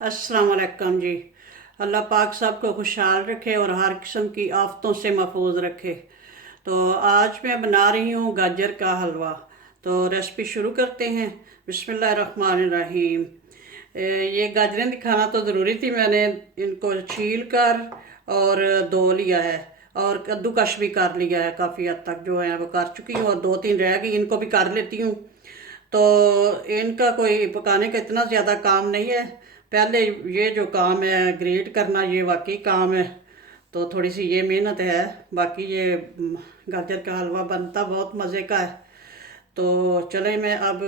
अस्सलाम वालेकुम जी। अल्लाह पाक सबको खुशहाल रखे और हर किस्म की आफतों से महफूज रखे। तो आज मैं बना रही हूँ गाजर का हलवा। तो रेसिपी शुरू करते हैं। बिस्मिल्लाहिर्रहमानिर्रहीम। ये गाजरें दिखाना तो ज़रूरी थी। मैंने इनको छील कर और धो लिया है और कद्दूकश भी कर लिया है। काफ़ी हद तक जो है वो कर चुकी हूँ और दो तीन रह गई, इनको भी कर लेती हूँ। तो इनका कोई पकाने का इतना ज़्यादा काम नहीं है। पहले ये जो काम है ग्रेट करना, ये वाकई काम है। तो थोड़ी सी ये मेहनत है। बाकी ये गाजर का हलवा बनता बहुत मज़े का है। तो चले मैं अब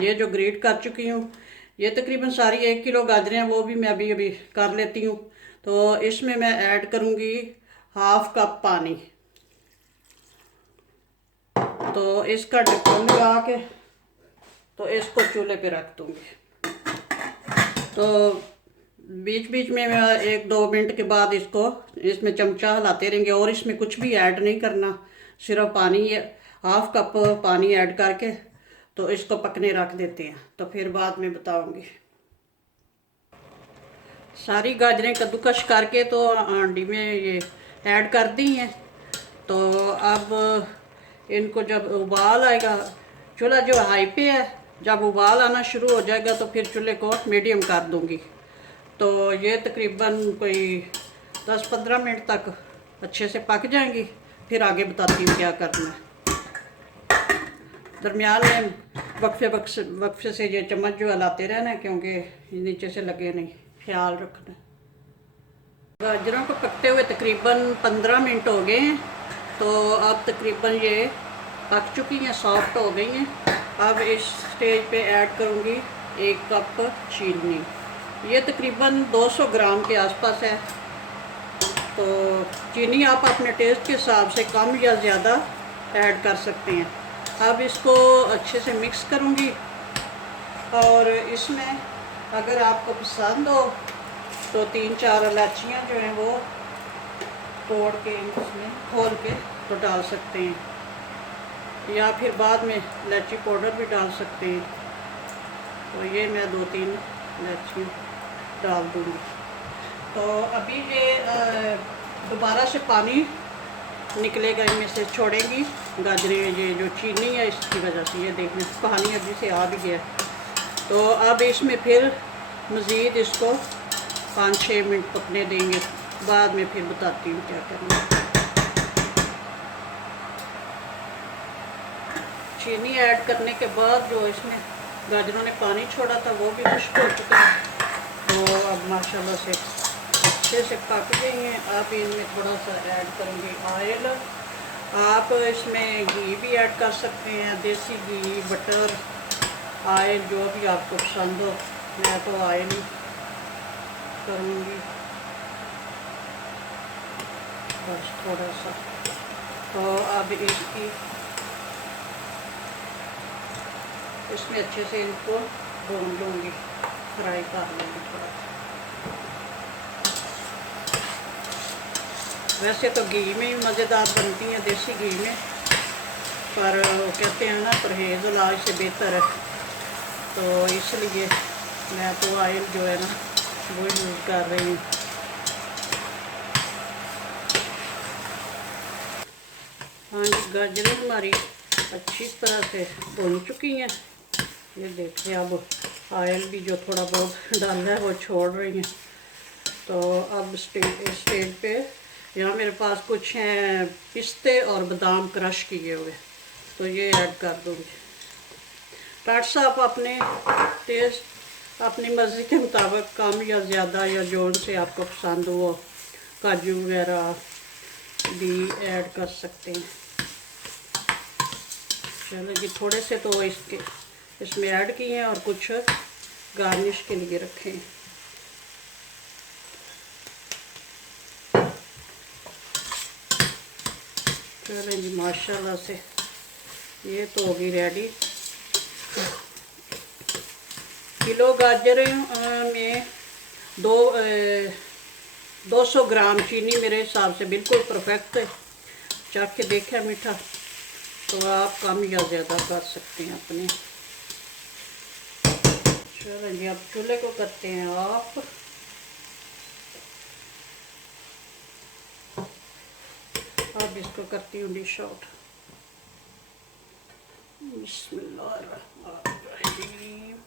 ये जो ग्रेट कर चुकी हूँ, ये तकरीबन सारी 1 किलो गाजरें हैं, वो भी मैं अभी अभी कर लेती हूँ। तो इसमें मैं ऐड करूँगी 1/2 कप पानी। तो इसका ढक्कन लगा के तो इसको चूल्हे पे रख दूँगी। तो बीच बीच में मैं 1-2 मिनट के बाद इसको इसमें चमचा हिलाते रहेंगे और इसमें कुछ भी ऐड नहीं करना, सिर्फ पानी, 1/2 कप पानी ऐड करके तो इसको पकने रख देते हैं। तो फिर बाद में बताऊंगी। सारी गाजरें कद्दूकश करके तो हांडी में ये ऐड कर दी हैं। तो अब इनको जब उबाल आएगा, चूल्हा जो हाई पे है, जब उबाल आना शुरू हो जाएगा तो फिर चूल्हे को मीडियम कर दूंगी। तो ये तकरीबन कोई 10-15 मिनट तक अच्छे से पक जाएंगी। फिर आगे बताती हूँ क्या करना है। दरमियान में वक्फे से ये चम्मच जो हिलाते रहना है, क्योंकि नीचे से लगे नहीं, ख्याल रखना। गाजरों को पकते हुए तकरीबन 15 मिनट हो गए हैं। तो अब तकरीबन ये पक चुकी हैं, सॉफ्ट हो गई हैं। अब इस स्टेज पे ऐड करूँगी 1 कप चीनी। ये तकरीबन 200 ग्राम के आसपास है। तो चीनी आप अपने टेस्ट के हिसाब से कम या ज़्यादा ऐड कर सकते हैं। अब इसको अच्छे से मिक्स करूँगी और इसमें अगर आपको पसंद हो तो 3-4 इलायचियाँ जो हैं वो तोड़ के इसमें खोल के तो डाल सकते हैं, या फिर बाद में इलायची पाउडर भी डाल सकते हैं। तो ये मैं 2-3 इलायची डाल दूँगी। तो अभी ये दोबारा से पानी निकलेगा, इनमें से छोड़ेंगी गाजरें। ये जो चीनी है इसकी वजह से ये देखने पानी अभी से आ भी गया। तो अब इसमें फिर मज़ीद इसको 5-6 मिनट पकने देंगे। बाद में फिर बताती हूँ क्या करना है। चीनी ऐड करने के बाद जो इसमें गाजरों ने पानी छोड़ा था वो भी खुश्क हो चुका है। तो अब माशाल्लाह से अच्छे से पक गई हैं। अब इनमें थोड़ा सा ऐड करूँगी ऑयल। आप इसमें घी भी ऐड कर सकते हैं, देसी घी, बटर, ऑयल, जो भी आपको पसंद हो। मैं तो ऑयल ही करूँगी बस थोड़ा सा। तो अब इसमें अच्छे से इनको भून लूँगी, फ्राई कर लूँगी थोड़ा। वैसे तो घी में ही मज़ेदार बनती हैं, देसी घी में, पर वो कहते हैं ना परहेज़ इलाज से बेहतर है। तो इसलिए मैं तो ऑयल जो है ना वो यूज़ कर रही हूँ। हाँ जी, गाजरें हमारी अच्छी तरह से भून चुकी हैं। ये देखिए अब ऑयल भी जो थोड़ा बहुत डाला है वो छोड़ रही हैं। तो अब स्टेज पे यहाँ मेरे पास कुछ हैं पिस्ते और बादाम क्रश किए हुए, तो ये ऐड कर दूँगी। नट्स आप अपने टेस्ट, अपनी मर्ज़ी के मुताबिक कम या ज़्यादा, या जो से आपको पसंद हो, काजू वगैरह भी ऐड कर सकते हैं। चलो जी, थोड़े से तो इसमें ऐड किए हैं और कुछ गार्निश के लिए रखे हैं। चलें जी, माशाल्लाह से ये तो होगी रेडी। किलो गाजर में 200 ग्राम चीनी मेरे हिसाब से बिल्कुल परफेक्ट है। चख के देखा मीठा, तो आप कम या ज़्यादा कर सकते हैं अपने। चलो जी अब चूल्हे को करते हैं ऑफ। अब इसको करती हूँ डिश आउट। बिस्मिल्लाहिर्रहमानिर्रहीम।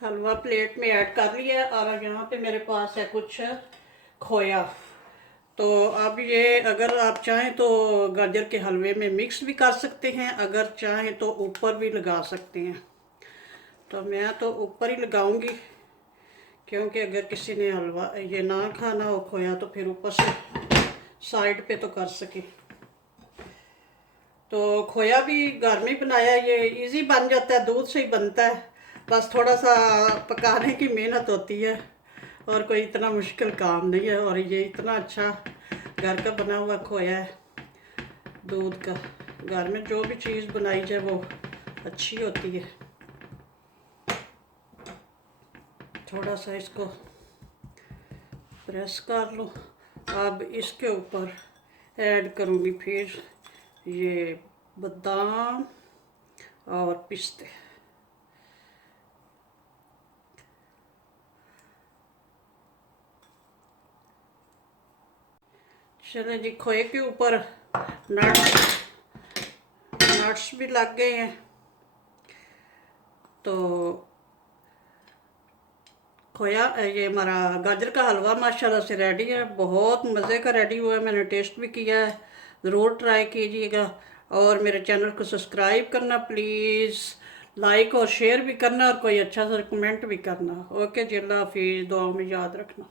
हलवा प्लेट में ऐड कर लिया और यहाँ पे मेरे पास है कुछ खोया। तो अब ये अगर आप चाहें तो गाजर के हलवे में मिक्स भी कर सकते हैं, अगर चाहें तो ऊपर भी लगा सकते हैं। तो मैं तो ऊपर ही लगाऊंगी, क्योंकि अगर किसी ने हलवा ये ना खाना हो खोया तो फिर ऊपर से साइड पे तो कर सके। तो खोया भी घर में बनाया, ये इजी बन जाता है, दूध से ही बनता है, बस थोड़ा सा पकाने की मेहनत होती है और कोई इतना मुश्किल काम नहीं है। और ये इतना अच्छा घर का बना हुआ खोया है दूध का। घर में जो भी चीज़ बनाई जाए वो अच्छी होती है। थोड़ा सा इसको प्रेस कर लो। अब इसके ऊपर ऐड करूँगी फिर ये बादाम और पिस्ते। चले जी, खोए के ऊपर नट्स भी लग गए हैं। तो खोया ये हमारा गाजर का हलवा माशाल्लाह से रेडी है, बहुत मज़े का रेडी हुआ है। मैंने टेस्ट भी किया है, ज़रूर ट्राई कीजिएगा। और मेरे चैनल को सब्सक्राइब करना प्लीज़, लाइक और शेयर भी करना और कोई अच्छा सा कमेंट भी करना। ओके जी, अल्लाह हाफिज़, दुआ में याद रखना।